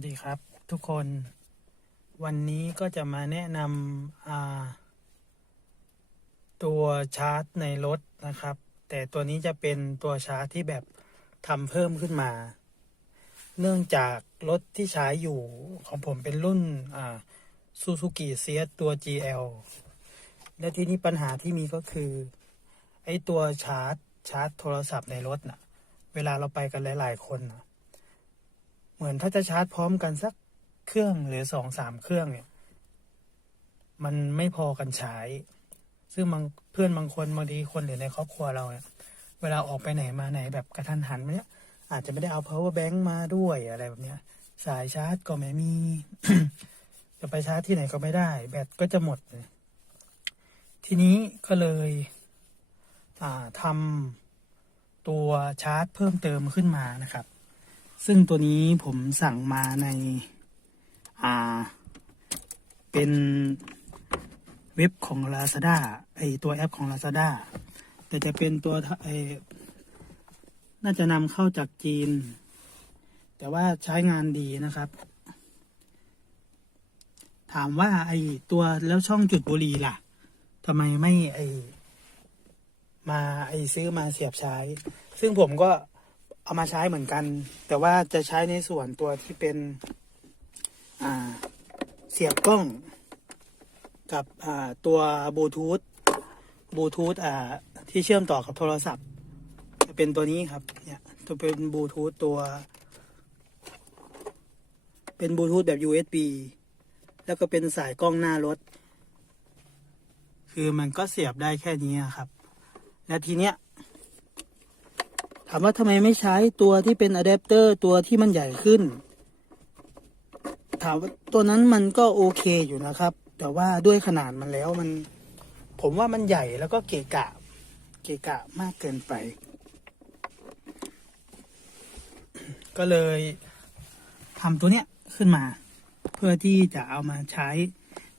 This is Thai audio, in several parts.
วัสดีครับ ทุกคนวันนี้ก็จะมาแนะนำตัวชาร์จในรถนะครับ แต่ตัวนี้จะเป็นตัวชาร์จที่แบบทำเพิ่มขึ้นมา เนื่องจากรถที่ใช้อยู่ของผมเป็นรุ่นซูซูกิเซียตัว GL และที่นี้ปัญหาที่มีก็คือ ไอ้ตัวชาร์จชาร์จโทรศัพท์ในรถน่ะ เวลาเราไปกันหลาย ๆ คนน่ะ เหมือนถ้าจะชาร์จพร้อมกันสักเครื่องหรือสองสามเครื่องเนี่ย มันไม่พอกันใช้ ซึ่งบางเพื่อนบางคนบางทีคนหรือในครอบครัวเราเนี่ย เวลาออกไปไหนมาไหนแบบกระทันหันเนี่ยอาจจะไม่ได้เอา power bank มาด้วยอะไรแบบเนี้ย สายชาร์จก็ไม่มี จะไปชาร์จที่ไหนก็ไม่ได้ แบตก็จะหมดเลยทีนี้ก็เลยทำตัวชาร์จเพิ่มเติมขึ้นมานะครับ ซึ่งตัวนี้ผมสั่งมาในอ่า เป็นเว็บของ Lazada ไอตัวแอปของ Lazada แต่จะเป็นตัวไอน่าจะนำเข้าจากจีน แต่ว่าใช้งานดีนะครับ ถามว่าไอตัวแล้วช่องจุดบุหรี่ล่ะทำไมไม่ไอมาไอซื้อมาเสียบใช้ ซึ่งผมก็ เอามาใช้เหมือนกัน แต่ว่าจะใช้ในส่วนตัวที่เป็นเสียบกล้อง กับตัวบลูทูธบลูทูธอ่าที่เชื่อมต่อกับโทรศัพท์ จะเป็นตัวนี้ครับเนี่ยจะเป็นบลูทูธตัว เป็นบลูทูธแบบ USB แล้วก็เป็นสายกล้องหน้ารถ คือมันก็เสียบได้แค่นี้ครับ และทีเนี้ย ถามว่าทำไมไม่ใช้ตัวที่เป็นอะแดปเตอร์ตัวที่มันใหญ่ขึ้น ถามว่าตัวนั้นมันก็โอเคอยู่นะครับ แต่ว่าด้วยขนาดมันแล้วมัน ผมว่ามันใหญ่แล้วก็เกะกะ เกะกะมากเกินไป ก็เลยทำตัวเนี้ยขึ้นมา เพื่อที่จะเอามาใช้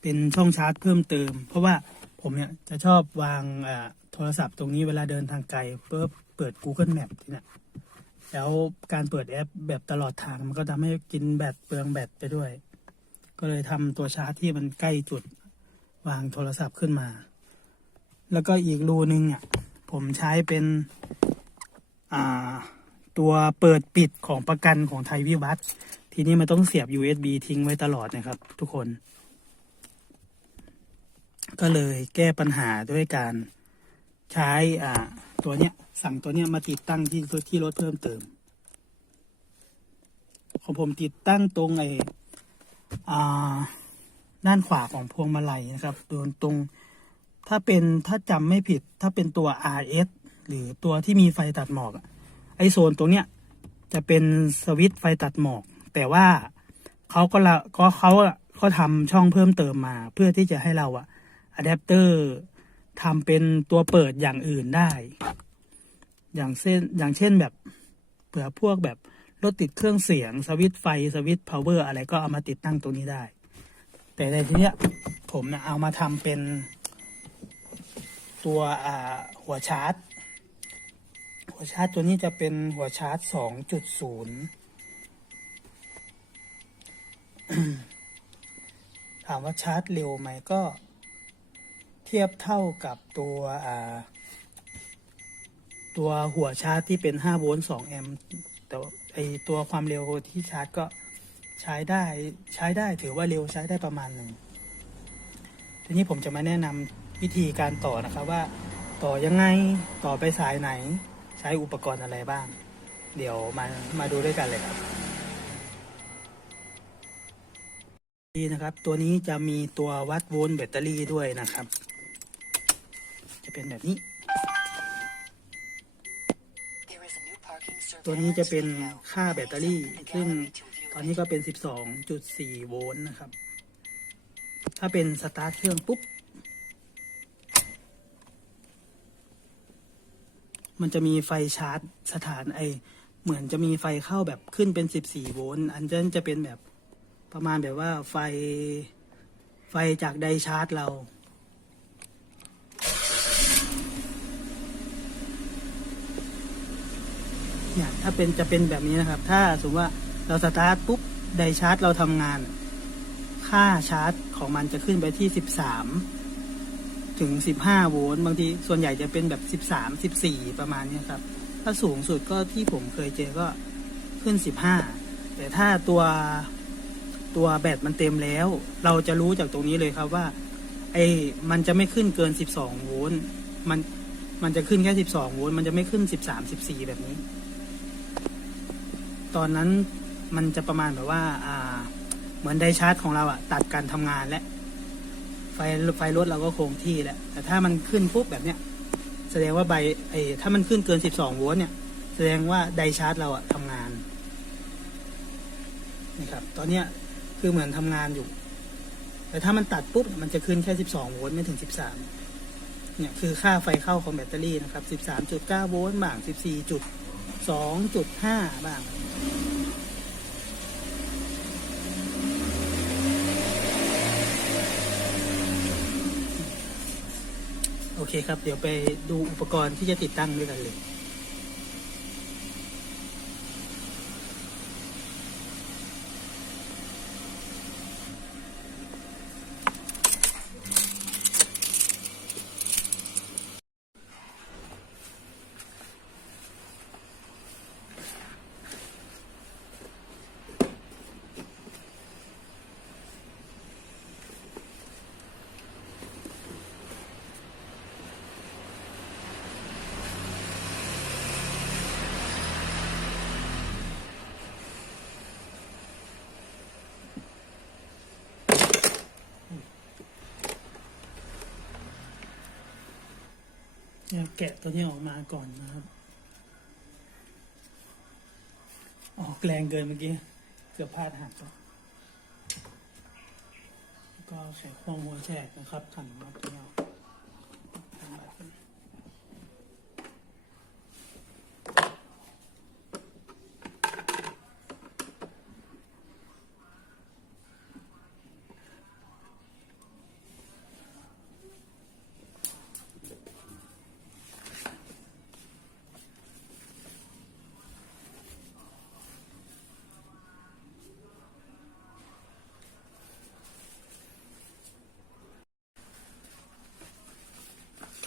เป็นช่องชาร์จเพิ่มเติม เพราะว่าผมเนี่ยจะชอบวางอ่าโทรศัพท์ตรงนี้เวลาเดินทางไกลเพื่อ เปิด Google Map ที่เนี่ยแล้วการเปิดแอปแบบตลอดทางมันก็ทำให้กินแบตเปลืองแบตไปด้วย ก็เลยทำตัวชาร์จที่มันใกล้จุดวางโทรศัพท์ขึ้นมา แล้วก็อีกรูนึงเนี่ยผมใช้เป็นอ่าตัวเปิดปิดของประกันของไทยวิวัฒทีนี้มันต้องเสียบ USB ทิ้งไว้ตลอดนะครับ ทุกคน ก็เลยแก้ปัญหาด้วยการใช้อ่า ตัวเนี้ย สั่งตัวเนี้ยมาติดตั้งที่ที่รถเพิ่มเติม ของผมติดตั้งตรงไอ้อ่าด้านขวาของพวงมาลัยนะครับโดนตรงถ้าเป็นถ้าจำไม่ผิด ถ้าเป็นตัว RS หรือตัวที่มีไฟตัดหมอกไอโซนตรงเนี้ยจะเป็นสวิตช์ไฟตัดหมอก แต่ว่าเขาก็ละก็เขาก็ทำช่องเพิ่มเติมมา เพื่อที่จะให้เราอะอะแดปเตอร์ ทำเป็นตัวเปิดอย่างอื่นได้ อย่างเช่นอย่างเช่นแบบเผื่อพวกแบบรถติดเครื่องเสียงสวิตไฟสวิตพาวเวอร์อะไรก็เอามาติดตั้งตรงนี้ได้ แต่ในที่เนี้ยผมนะเอามาทำเป็นตัวอ่าหัวชาร์จ หัวชาร์จตัวนี้จะเป็นหัวชาร์จสองจุดศูนย์ถามว่าชาร์จเร็วไหมก็ เทียบเท่ากับตัวตัวหัวชาร์จที่เป็น 5 โวลต์ 2 แอมป์แต่ไอตัวความเร็วที่ชาร์จก็ใช้ได้ใช้ได้ถือว่าเร็วใช้ได้ประมาณหนึ่งทีนี้ผมจะมาแนะนำวิธีการต่อนะครับว่า ต่อยังไงต่อไปสายไหน ใช้อุปกรณ์อะไรบ้าง เดี๋ยวมามาดูด้วยกันเลยครับดีนะครับ ตัวนี้จะมีตัววัดโวลต์แบตเตอรี่ด้วยนะครับ จะเป็นแบบนี้ ตัวนี้จะเป็นค่าแบตเตอรี่ ซึ่งตอนนี้ก็เป็น 12.4 โวลต์นะครับ ถ้าเป็นสตาร์ทเครื่องปุ๊บ มันจะมีไฟชาร์จสถานไอเหมือนจะมีไฟเข้าแบบขึ้นเป็น 14 โวลต์ อันนั้นจะเป็นแบบประมาณแบบว่าไฟไฟจากไดชาร์จเรา เนี่ยถ้าเป็นจะเป็นแบบนี้นะครับ ถ้าสมมติว่าเราสตาร์ทปุ๊บไดชาร์จเราทำงาน ค่าชาร์จของมันจะขึ้นไปที่สิบสามถึงสิบห้าโวลต์บางทีส่วนใหญ่จะเป็นแบบสิบสามสิบสี่ประมาณนี้ครับ ถ้าสูงสุดก็ที่ผมเคยเจอก็ขึ้นสิบห้าแต่ถ้าตัวตัวแบตมันเต็มแล้ว เราจะรู้จากตรงนี้เลยครับว่าไอ้มันจะไม่ขึ้นเกินสิบสองโวลต์มันมันจะขึ้นแค่สิบสองโวลต์มันจะไม่ขึ้นสิบสามสิบสี่แบบนี้ ตอนนั้นมันจะประมาณแบบว่าอ่า เหมือนไดชาร์จของเราอะตัดการทำงานและ ไฟไฟรถเราก็คงที่แล้วแต่ถ้ามันขึ้นปุ๊บแบบเนี้ยแสดงว่าใบไอ้ถ้ามันขึ้นเกิน 12 โวลต์เนี่ย แสดงว่าไดชาร์จเราอะทำงานนะครับตอนเนี้ยคือเหมือนทำงานอยู่ แต่ถ้ามันตัดปุ๊บมันจะขึ้นแค่ 12 โวลต์ไม่ถึง 13 เนี่ยคือค่าไฟเข้าของแบตเตอรี่นะครับ 13.9 โวลต์บ้าง 2.5 บ้าง โอเคครับ เดี๋ยวไปดูอุปกรณ์ที่จะติดตั้งด้วยกันเลย เนี่ยแกะตัวนี้ออกมาก่อนนะครับ ออกแรงเกินเมื่อกี้ เกือบพลาดหักแล้วแล้วก็ใส่ควงหัวแฉกนะครับขันน็อตตัวนี้อ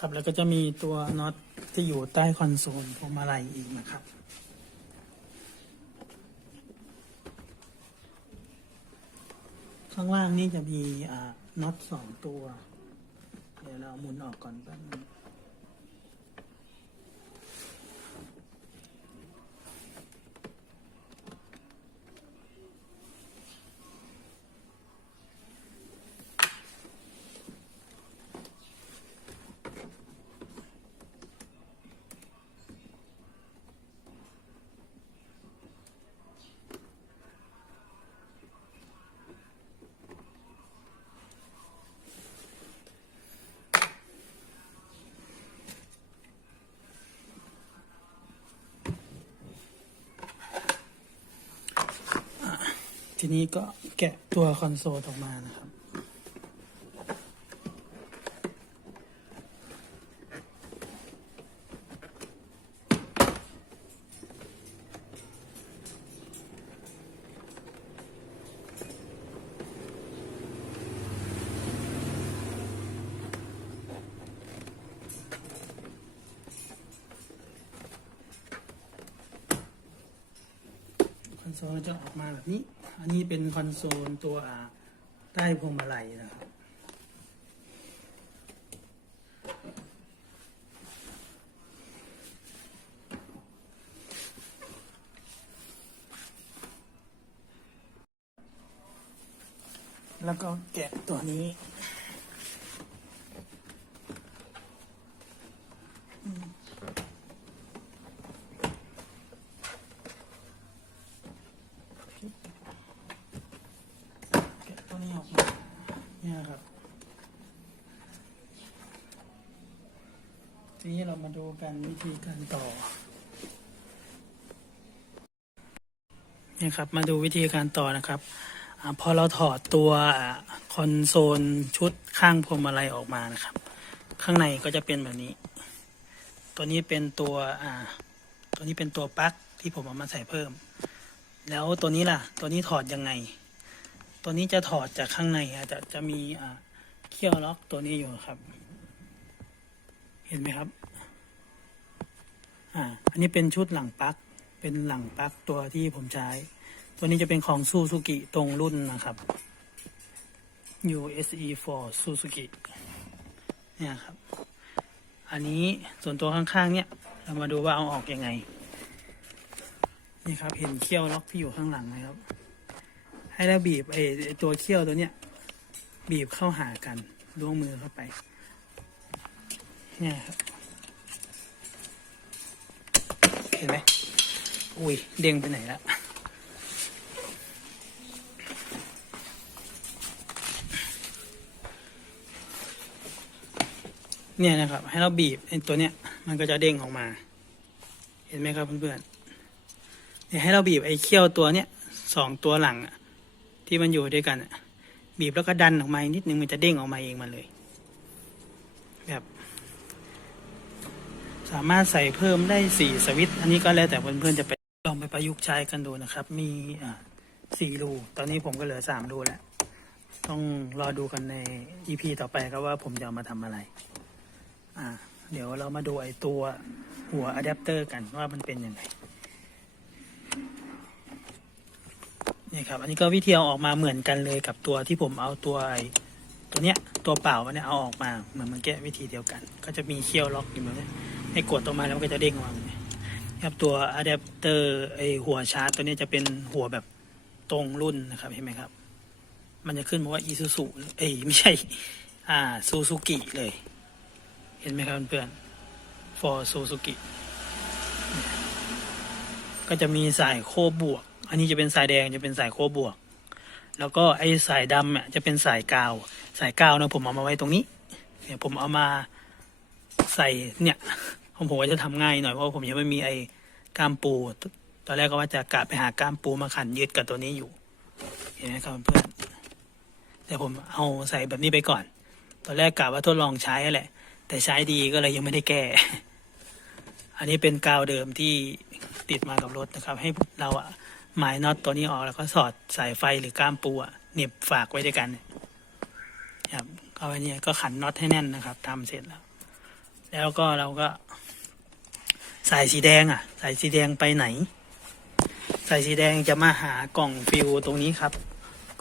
ครับแล้วก็จะมีตัวน็อตที่อยู่ใต้คอนโซลพวงมาลัยอีกนะครับข้างล่างนี่จะมีน็อตสองตัว เดี๋ยวเราหมุนออกก่อนแป๊บนึง ทีนี้ก็แกะตัวคอนโซลออกมานะครับ คอนโซลจะออกมาแบบนี้ อันนี้เป็น คอนโซลตัวใต้พวงมาลัยนะครับแล้วก็แกะตัวนี้ แกะตัวนี้ออกมาเนี่ยครับ ทีนี้เรามาดู กันวิธีการต่อเนี่ยครับมาดูวิธีการต่อนะครับอพอเราถอดตัวคอนโซลชุดข้างพวงมาลัยออกมานะครับ ข้างในก็จะเป็นแบบนี้ ตัวนี้เป็นตัวตัวนี้เป็นตัวปลั๊กที่ผมเอามาใส่เพิ่ม แล้วตัวนี้ล่ะ ตัวนี้ถอดยังไง ตัวนี้จะถอดจากข้างในอาจจะจะมีเขี้ยวล็อกตัวนี้อยู่ครับ เห็นไหมครับ อ่าอันนี้เป็นชุดหลังปลั๊กเป็นหลังปลั๊กตัวที่ผมใช้ ตัวนี้จะเป็นของซูซูกิตรงรุ่นนะครับ USE for Suzuki เนี่ยครับ อันนี้ส่วนตัวข้างๆเนี่ย เรามาดูว่าเอาออกยังไง นี่ครับเห็นเขี้ยวล็อกที่อยู่ข้างหลังไหมครับ ให้เราบีบไอ้ไอ้ตัวเขี้ยวตัวเนี้ยบีบเข้าหากันล้วงมือเข้าไป เนี่ยครับ เห็นไหมอุ้ยเด้งไปไหนแล้วเนี่ยนะครับ ให้เราบีบไอ้ตัวเนี้ยมันก็จะเด้งออกมา เห็นไหมครับเพื่อนๆเนี่ยให้เราบีบไอ้เขี้ยวตัวเนี้ยสองตัวหลังที่มันอยู่ด้วยกันบีบแล้วก็ดันออกมาอีกนิดนึงมันจะเด้งออกมาเองมาเลย แบบ สามารถใส่เพิ่มได้สี่สวิตช์อันนี้ก็แล้วแต่เพื่อนๆจะไปลองไปประยุกต์ใช้กันดูนะครับ มีสี่รู ตอนนี้ผมก็เหลือสามรูแล้ว ต้องรอดูกันใน EP ต่อไปครับว่าผมจะเอามาทำอะไร อ่า เดี๋ยวเรามาดูไอตัวหัวอะแดปเตอร์กันว่ามันเป็นยังไงนี่ครับ อันนี้ก็วิธีเอาออกมาเหมือนกันเลยกับตัวที่ผมเอาตัวไอตัวเนี้ยตัวเปล่ามันเนี่ยเอาออกมาเหมือนมันแก้วิธีเดียวกัน ก็จะมีเคี่ยวล็อกอยู่แบบนี้ ให้กดออกมาแล้วมันก็จะเด้งออกมาครับตัวอะแดปเตอร์ไอหัวชาร์จตัวนี้จะเป็นหัวแบบตรงรุ่นนะครับเห็นไหมครับ มันจะขึ้นมาว่าอีซูซูเอ้ยไม่ใช่ อ่าซูซูกิเลย เห็นไหมครับเพื่อนๆ for Suzuki ก็จะมีสายโคบวก อันนี้จะเป็นสายแดงจะเป็นสายโคบวก แล้วก็ไอสายดำอะจะเป็นสายกาว สายกาวนะผมเอามาไว้ตรงนี้เนี่ยผมเอามาใส่เนี่ย ของผมก็จะทำง่ายหน่อยเพราะผมยังไม่มีไอ้กล้ามปู ตอนแรกก็ว่าจะกะไปหาก้ามปูมาขันยึดกับตัวนี้อยู่ เห็นไหมครับเพื่อนแต่ผมเอาใส่แบบนี้ไปก่อน ตอนแรกกะว่าทดลองใช้แหละ แต่ใช้ดีก็เลยยังไม่ได้แก้ อันนี้เป็นกาวเดิมที่ติดมากับรถนะครับ ให้เราอะหมายน็อตตัวนี้ออกแล้วก็สอดสายไฟหรือก้ามปูอะเหน็บฝากไว้ด้วยกันครับเอาอันนี้ก็ขันน็อตให้แน่นนะครับทำเสร็จแล้ว แล้วก็เราก็ สายสีแดงอะสายสีแดงไปไหน สายสีแดงจะมาหากล่องฟิวตรงนี้ครับ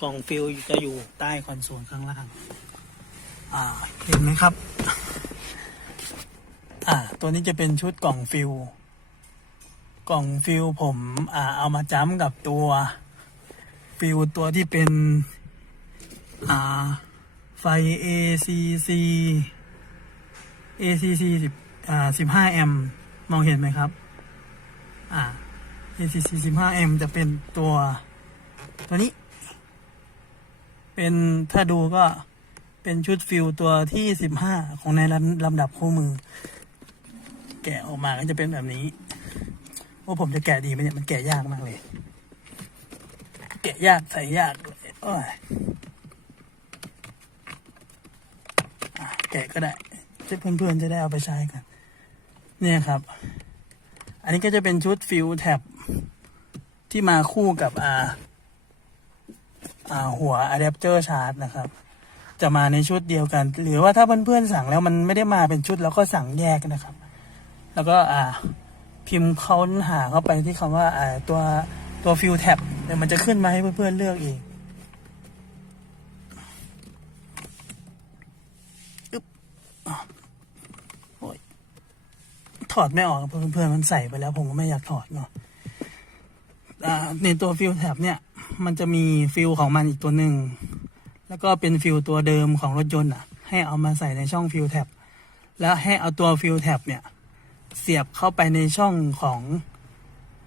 กล่องฟิวจะอยู่ใต้คอนโซลข้างล่าง อ่า เห็นไหมครับ อ่า ตัวนี้จะเป็นชุดกล่องฟิวกล่องฟิวผม อ่า เอามาจ้ำกับตัว ฟิวตัวที่เป็น อ่า ไฟ ACC ACC สิบอ่าสิบห้าแอมป์ มองเห็นไหมครับ อ่า ACC สิบห้าแอมป์จะเป็นตัวตัวนี้ เป็นถ้าดูก็เป็นชุดฟิลตัวที่สิบห้าของในลำลำดับคู่มือ แกะออกมาก็จะเป็นแบบนี้ว่าผมจะแกะดีไหมเนี่ย มันแกะยากมากเลย แกะยากใส่ยากเลยโอ้ยแกะก็ได้เพื่อนๆจะได้เอาไปใช้กัน เนี่ยครับ อันนี้ก็จะเป็นชุดฟิลแท็บที่มาคู่กับอ่าอ่าหัวอะแดปเตอร์ชาร์จนะครับ จะมาในชุดเดียวกัน หรือว่าถ้าเพื่อนๆสั่งแล้วมันไม่ได้มาเป็นชุดแล้วก็สั่งแยกนะครับ แล้วก็อ่าพิมพ์ค้นหาเข้าไปที่คำว่าอ่าตัวตัวฟิลแท็บเดี๋ยวมันจะขึ้นมาให้เพื่อนๆเลือกเองอึ๊บอะโอ้ย ถอดไม่ออกครับเพื่อนๆมันใส่ไปแล้วผมก็ไม่อยากถอดเนาะในตัวฟิลแท็บเนี่ย มันจะมีฟิลของมันอีกตัวหนึ่งแล้วก็เป็นฟิลตัวเดิมของรถยนต์อะ ให้เอามาใส่ในช่องฟิลแท็บแล้วให้เอาตัวฟิลแท็บเนี่ย เสียบเข้าไปในช่องของ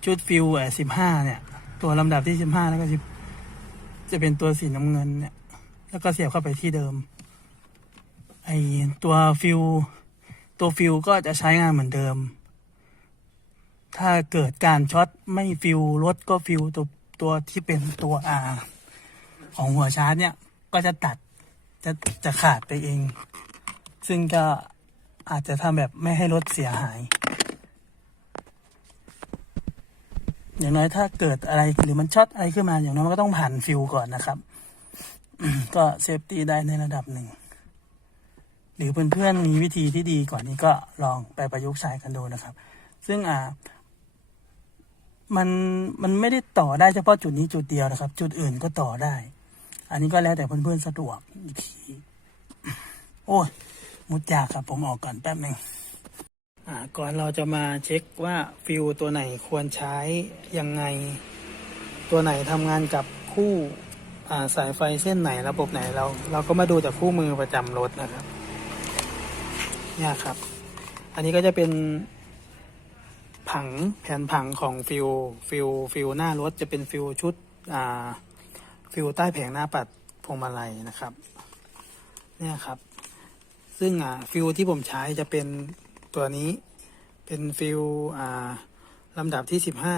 ชุดฟิลเอ่อสิบห้าเนี่ย ตัวลำดับที่สิบห้าแล้วก็สิบจะเป็นตัวสีน้ำเงินเนี่ย แล้วก็เสียบเข้าไปที่เดิมไอตัวฟิล ตัวฟิลก็จะใช้งานเหมือนเดิม ถ้าเกิดการช็อตไม่ฟิลรถก็ฟิลตัวตัวที่เป็นตัวอาของหัวชาร์จเนี่ยก็จะตัดจะจะขาดไปเอง ซึ่งก็อาจจะทำแบบไม่ให้รถเสียหาย อย่างน้อยถ้าเกิดอะไรหรือมันช็อตอะไรขึ้นมา อย่างน้อยมันก็ต้องผ่านฟิวก่อนนะครับ ก็เซฟตี้ได้ในระดับหนึ่ง หรือเพื่อนๆมีวิธีที่ดีกว่านี้ก็ลองไปประยุกต์ใช้กันดูนะครับ ซึ่งอ่ามันมันไม่ได้ต่อได้เฉพาะจุดนี้จุดเดียวนะครับ จุดอื่นก็ต่อได้ อันนี้ก็แล้วแต่เพื่อนๆสะดวกอีกทีโอ้ยมุดยากครับผมออกก่อนแป๊บหนึ่งอ่าก่อนเราจะมาเช็คว่าฟิวตัวไหนควรใช้ยังไง ตัวไหนทำงานกับคู่อ่าสายไฟเส้นไหนระบบไหนเรา เราก็มาดูจากคู่มือประจำรถนะครับ เนี่ยครับ อันนี้ก็จะเป็นผังแผนผังของฟิวฟิวฟิวหน้ารถจะเป็นฟิวชุดอ่าฟิวใต้แผงหน้าปัดพวงมาลัยนะครับ เนี่ยครับ ซึ่งอ่าฟิวที่ผมใช้จะเป็นตัวนี้เป็นฟิวอ่าลำดับที่สิบห้า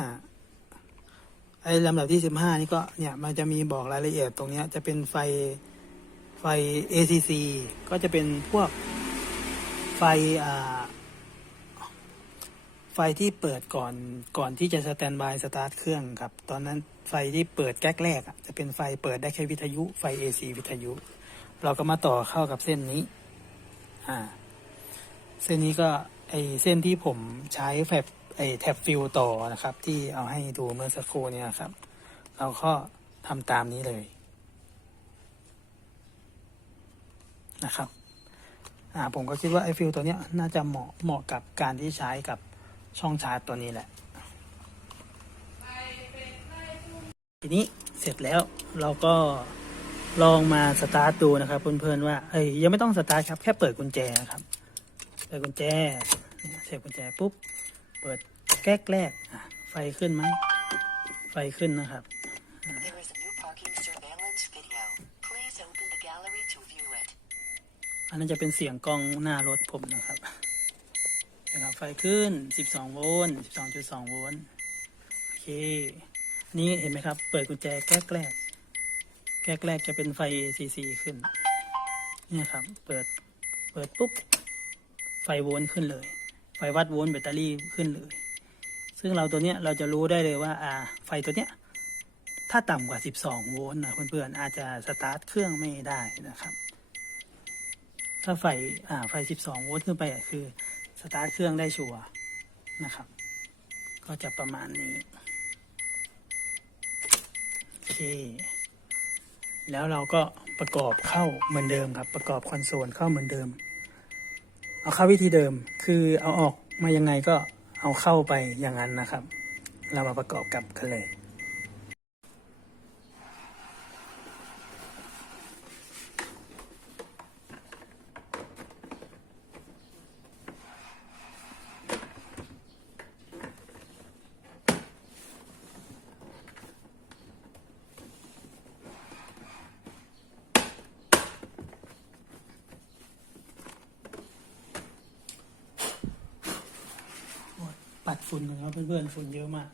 ไอ้ลำดับที่สิบห้านี่ก็เนี่ยมันจะมีบอกรายละเอียดตรงเนี้ยจะเป็นไฟไฟ ACC ก็จะเป็นพวก ไฟไฟที่เปิดก่อนก่อนที่จะสแตนบายสตาร์ทเครื่องครับ ตอนนั้นไฟที่เปิดแก๊กแรกอะจะเป็นไฟเปิดได้แค่วิทยุไฟ AC วิทยุ เราก็มาต่อเข้ากับเส้นนี้อ่าเส้นนี้ก็ไอเส้นที่ผมใช้แฟบไอแท็บฟิลต่อนะครับ ที่เอาให้ดูเมื่อสักครู่เนี้ครับ เราก็ทำตามนี้เลยนะครับ อ่าผมก็คิดว่าไอฟิลตัวเนี้ยน่าจะเหมาะเหมาะกับการที่ใช้กับช่องชาร์จตัวนี้แหละ ทีนี้เสร็จแล้วเราก็ลองมาสตาร์ทดูนะครับเพื่อนๆว่าเอ้ยยังไม่ต้องสตาร์ทครับแค่เปิดกุญแจครับเปิดกุญแจเสียบกุญแจปุ๊บเปิดแก๊กแรกไฟขึ้นไหมไฟขึ้นนะครับ นนั้นจะเป็นเสียงกล้องหน้ารถผมนะครับนะครับ ไฟขึ้น 12 โวลต์ 12.2 โวลต์ โอเค นี่เห็นไหมครับ เปิดกุญแจแก๊กแรก แก๊กแรกจะเป็นไฟ CC ขึ้น เนี่ยครับ เปิด เปิดปุ๊บ ไฟโวลต์ขึ้นเลย ไฟวัดโวลต์แบตเตอรี่ขึ้นเลย ซึ่งเราตัวเนี้ยเราจะรู้ได้เลยว่า อ่า ไฟตัวเนี้ย ถ้าต่ำกว่า 12 โวลต์นะเพื่อนๆ อาจจะสตาร์ทเครื่องไม่ได้นะครับ ถ้าไฟอ่าไฟ 12 โวลต์ขึ้นไปคือสตาร์ทเครื่องได้ชัวร์นะครับ ก็จะประมาณนี้โอเค แล้วเราก็ประกอบเข้าเหมือนเดิมครับ ประกอบคอนโซลเข้าเหมือนเดิม เอาเข้าวิธีเดิมคือเอาออกมายังไงก็เอาเข้าไปอย่างนั้นนะครับ เรามาประกอบกับกันเลย ปั ดฝุ่นนะครับเพื่อนๆฝุ่นเยอะมาก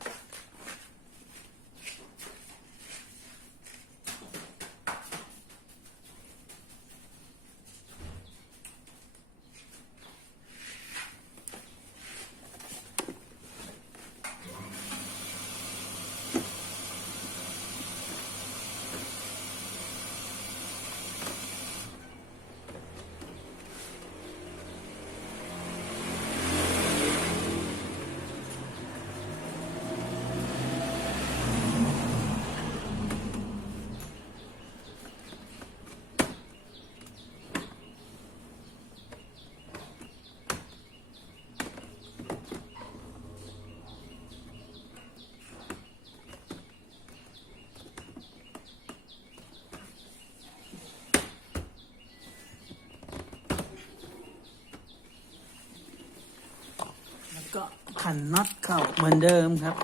แล้วก็ ขันน็อตเข้าเหมือนเดิมครับ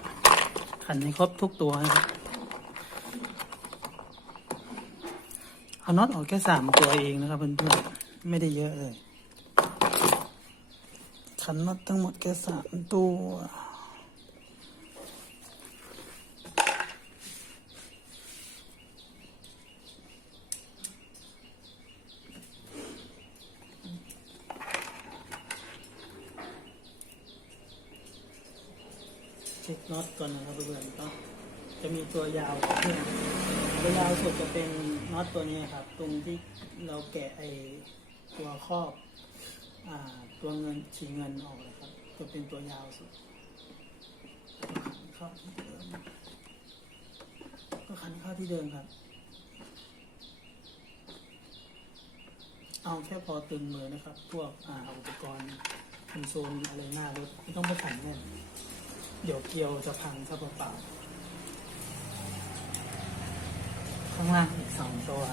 ขันให้ครบทุกตัวนะครับเอาน็อตออกแค่สามตัวเองนะครับเพื่อนๆไม่ได้เยอะเลยขันน็อตทั้งหมดแค่สามตัว ช็ค น็อตก่อนนะครับเพื่อนๆเนาะจะมีตัวยาวเพื่อนตัวยาวสุดจะเป็นน็อตตัวนี้ครับ ตรงที่เราแกะไอตัวครอบอ่าตัวเงินฉีเงินออกเลยครับ จะเป็นตัวยาวสุดเข้าที่เดิมก็คันเข้าที่เดิมครับ เอาแค่พอตึงมือนะครับ พวกอ,อุปกรณ์คอนโซลอะไรหน้ารถไม่ต้องไปขันแน่น เดี๋ยวเกียวจะพังซะเปล่าๆข้างล่างอีกสองตัว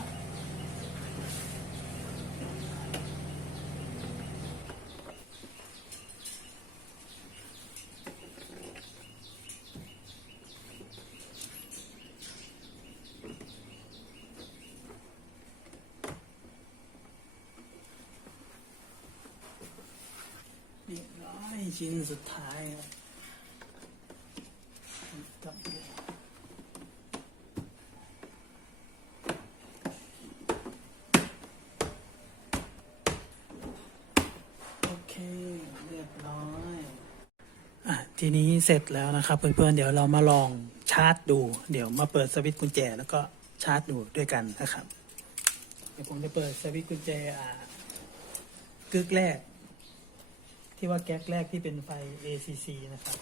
เรียบร้อยชิ้นสุดท้ายครับเดี๋ยวโอเค เรียบร้อย อะ ทีนี้ เสร็จแล้วนะครับเพื่อนๆเดี๋ยวเรามาลองชาร์จดู เดี๋ยวมาเปิดสวิตช์กุญแจแล้วก็ชาร์จดูด้วยกันนะครับ เดี๋ยวผมจะเปิดสวิตช์กุญแจอ่ากึกแรก ที่ว่าแก๊กแรกที่เป็นไฟ ACC นะครับ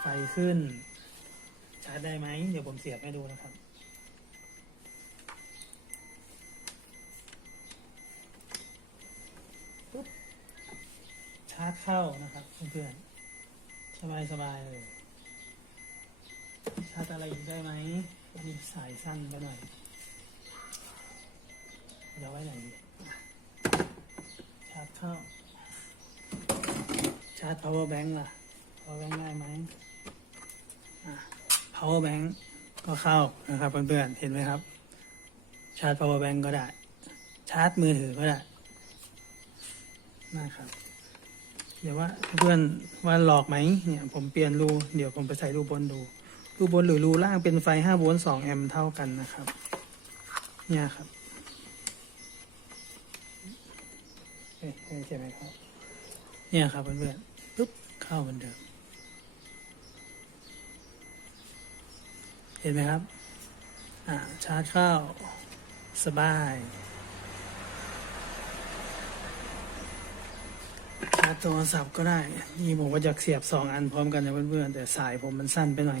ไฟขึ้น ชาร์จได้ไหมเดี๋ยวผมเสียบให้ดูนะครับ ร์จเข้านะครับเพื่อนๆสบายสบายๆเลยชาร์จอะไรอีกได้ไหมมีสายสั้นไปหน่อยเดี๋ยวไว้ไหนดีชาร์จเข้า ชาร์จ power bank ล่ะ power bank ได้ไหม power bank ก็เข้านะครับเพื่อนๆเห็นไหมครับ ชาร์จ power bank ก็ได้ ชาร์จมือถือก็ได้นะครับ เดี๋ยวว่าเพื่อนว่าหลอกไหมเนี่ยผมเปลี่ยนรูเดี๋ยวผมไปใส่รูบนดู รูบนหรือรูล่างเป็นไฟ5โวลต์2แอมป์เท่ากันนะครับ เนี่ยครับเอ๊ะใช่ไหมครับ เนี่ยครับเพื่อนๆปุ๊บเข้าเหมือนเดิม เห็นไหมครับ อ่าชาร์จเข้าสบายาร์จโทรศัพท์ก็ได้นี่ผมก็จะเสียบสองอันพร้อมกันนะเพื่อนๆแต่สายผมมันสั้นไปหน่อย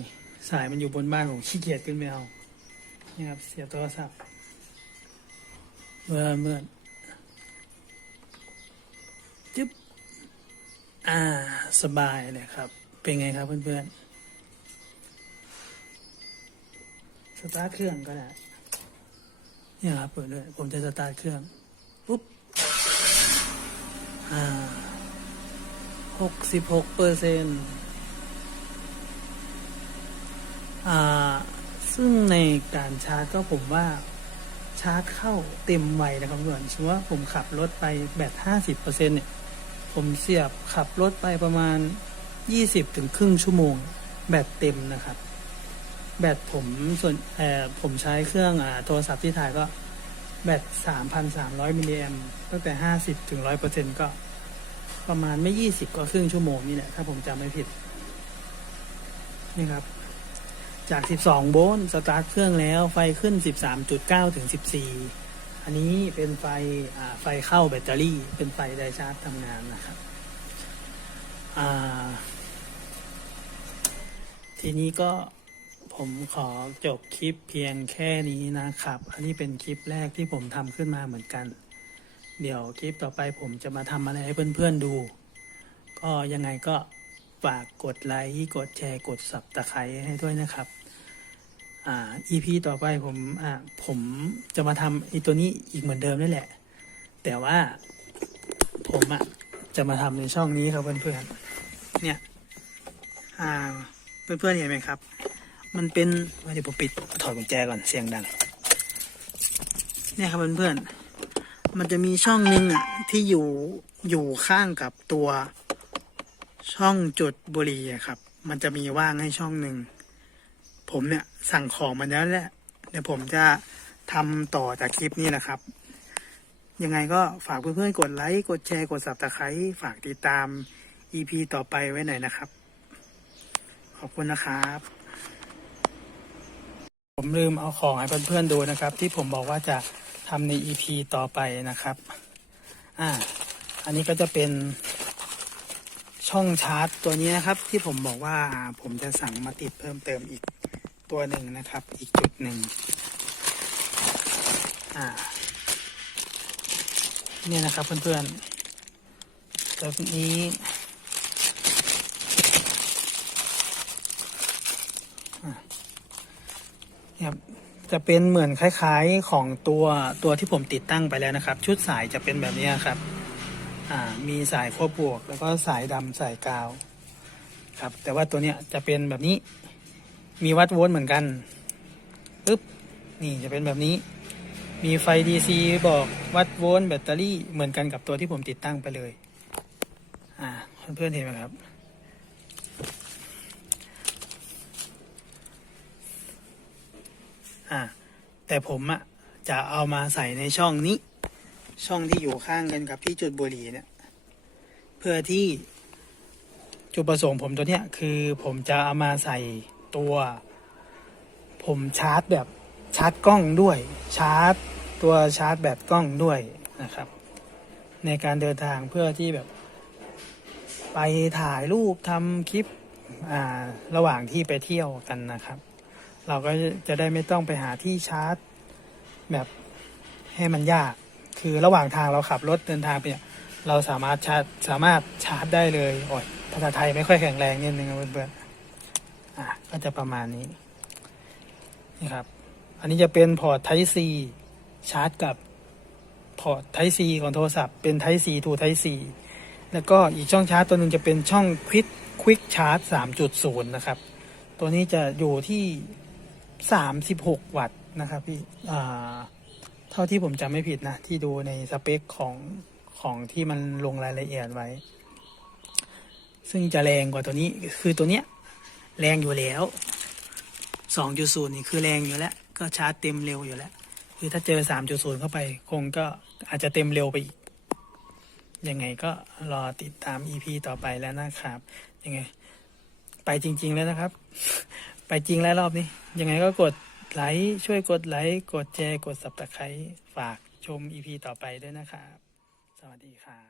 สายมันอยู่บนบ้านผมขี้เกียจขึ้นไปเอานี่ครับเสียบโทรศัพท์เมื่อเมื่อนจึ๊บอ่าสบายเลยครับ เป็นไงครับเพื่อนๆสตาร์ทเครื่องก็ได้เนี่ยครับเปิดเลยผมจะสตาร์ทเครื่องปุ๊บอ่า หกสิบหกเปอร์เซ็นต์อ่าซึ่งในการชาร์จก็ผมว่าชาร์จเข้าเต็มไวนะครับเพื่อนสมมติว่าผมขับรถไปแบตห้าสิบเปอร์เซ็นเนี่ย ผมเสียบขับรถไปประมาณยี่สิบถึงครึ่งชั่วโมง แบตเต็มนะครับ แบตผมส่วนเออผมใช้เครื่องอ่าโทรศัพท์ที่ถ่ายก็แบตสามพันสามร้อยมิลลิแอมตั้งแต่ห้าสิบถึงร้อยเปอร์เซ็นก็ ประมาณไม่ยี่สิบก็ครึ่งชั่วโมงนี่แหละถ้าผมจำไม่ผิด นี่ครับ จาก 12 โวลต์สตาร์ทเครื่องแล้วไฟขึ้น 13.9 ถึง 14 อันนี้เป็นไฟไฟเข้าแบตเตอรี่ เป็นไฟไดชาร์จทำงานนะครับทีนี้ก็ผมขอจบคลิปเพียงแค่นี้นะครับ อันนี้เป็นคลิปแรกที่ผมทำขึ้นมาเหมือนกัน เดี๋ยวคลิปต่อไปผมจะมาทำอะไรให้เพื่อนๆดู ก็ยังไงก็ฝากกดไลค์ กดแชร์ กดสับตะไคร้ให้ด้วยนะครับ อ่า EP ต่อไปผม อ่า ผมจะมาทำไอตัวนี้อีกเหมือนเดิมนี่แหละ แต่ว่าผมอะจะมาทำในช่องนี้ครับเพื่อนๆ เนี่ย อ่า เพื่อนๆเห็นไหมครับ มันเป็นเดี๋ยวผมปิดถอดกุญแจก่อนเสียงดัง เนี่ยครับเพื่อนๆ มันจะมีช่องหนึ่งอะ ที่อยู่อยู่ข้างกับตัว ช่องจุดบุหรี่ครับ มันจะมีว่างให้ช่องหนึ่ง ผมเนี่ยสั่งของมาแล้วแหละ เดี๋ยวผมจะทำต่อจากคลิปนี้นะครับ ยังไงก็ฝากเพื่อนๆ กดไลค์ กดแชร์ กดสับตะไคร้ฝากติดตาม EP ต่อไปไว้หน่อยนะครับ ขอบคุณนะครับ ผมลืมเอาของให้เพื่อนๆดูนะครับ ที่ผมบอกว่าจะ ทำใน EP ต่อไปนะครับ อ่า อันนี้ก็จะเป็นช่องชาร์จตัวนี้นะครับ ที่ผมบอกว่าผมจะสั่งมาติดเพิ่มเติมอีกตัวหนึ่งนะครับ อีกจุดหนึ่งอ่าเนี่ยนะครับเพื่อนๆตัวนี้ครับ จะเป็นเหมือนคล้ายๆของตัวตัวที่ผมติดตั้งไปแล้วนะครับ ชุดสายจะเป็นแบบนี้ครับมีสายขั้วบวก แล้วก็สายดำสายกาวครับ แต่ว่าตัวเนี้ยจะเป็นแบบนี้ มีวัดโวลต์เหมือนกันปึ๊บนี่จะเป็นแบบนี้ มีไฟ DC บอกวัดโวลต์แบตเตอรี่เหมือนกันกับตัวที่ผมติดตั้งไปเลย อ่าเพื่อนๆเห็นไหมครับ อ่าแต่ผมอะจะเอามาใส่ในช่องนี้ ช่องที่อยู่ข้างกันกับที่จุดบุหรี่เนี่ย เพื่อที่จุดประสงค์ผมตัวเนี้ยคือผมจะเอามาใส่ตัว ผมชาร์จแบบชาร์จกล้องด้วย ชาร์จตัวชาร์จแบตกล้องด้วยนะครับ ในการเดินทางเพื่อที่แบบ ไปถ่ายรูปทำคลิป อ่า ระหว่างที่ไปเที่ยวกันนะครับ เราก็จะได้ไม่ต้องไปหาที่ชาร์จ แบบให้มันยาก คือระหว่างทางเราขับรถเดินทางไปเนี่ยเราสามารถชาร์จสามารถชาร์จได้เลยโอ้ยภาษาไทยไม่ค่อยแข็งแรงนิดนึงเพื่อนๆอะก็จะประมาณนี้นี่ครับ อันนี้จะเป็นพอร์ต Type C ชาร์จกับพอร์ต Type C ของโทรศัพท์เป็น Type C to Type C แล้วก็อีกช่องชาร์จตัวหนึ่งจะเป็นช่อง Quick Quick Charge 3.0 นะครับ ตัวนี้จะอยู่ที่ 36วัตต์นะครับพี่อ่าเท่าที่ผมจำไม่ผิดนะ ที่ดูในสเปคของของที่มันลงรายละเอียดไว้ ซึ่งจะแรงกว่าตัวนี้คือตัวเนี้ย แรงอยู่แล้ว 2.0 นี่คือแรงอยู่แล้ว ก็ชาร์จเต็มเร็วอยู่แล้ว คือถ้าเจอ 3.0 เข้าไป คงก็อาจจะเต็มเร็วไปอีก ยังไงก็รอติดตาม EP ต่อไปแล้วนะครับ ยังไง ไปจริง ๆ แล้วนะครับ ไปจริงแล้วรอบนี้ ยังไงก็กดไลค์ช่วยกดไลค์กดแชร์กดสับตะไคร้ฝากชมอีพีต่อไปด้วยนะครับ สวัสดีครับ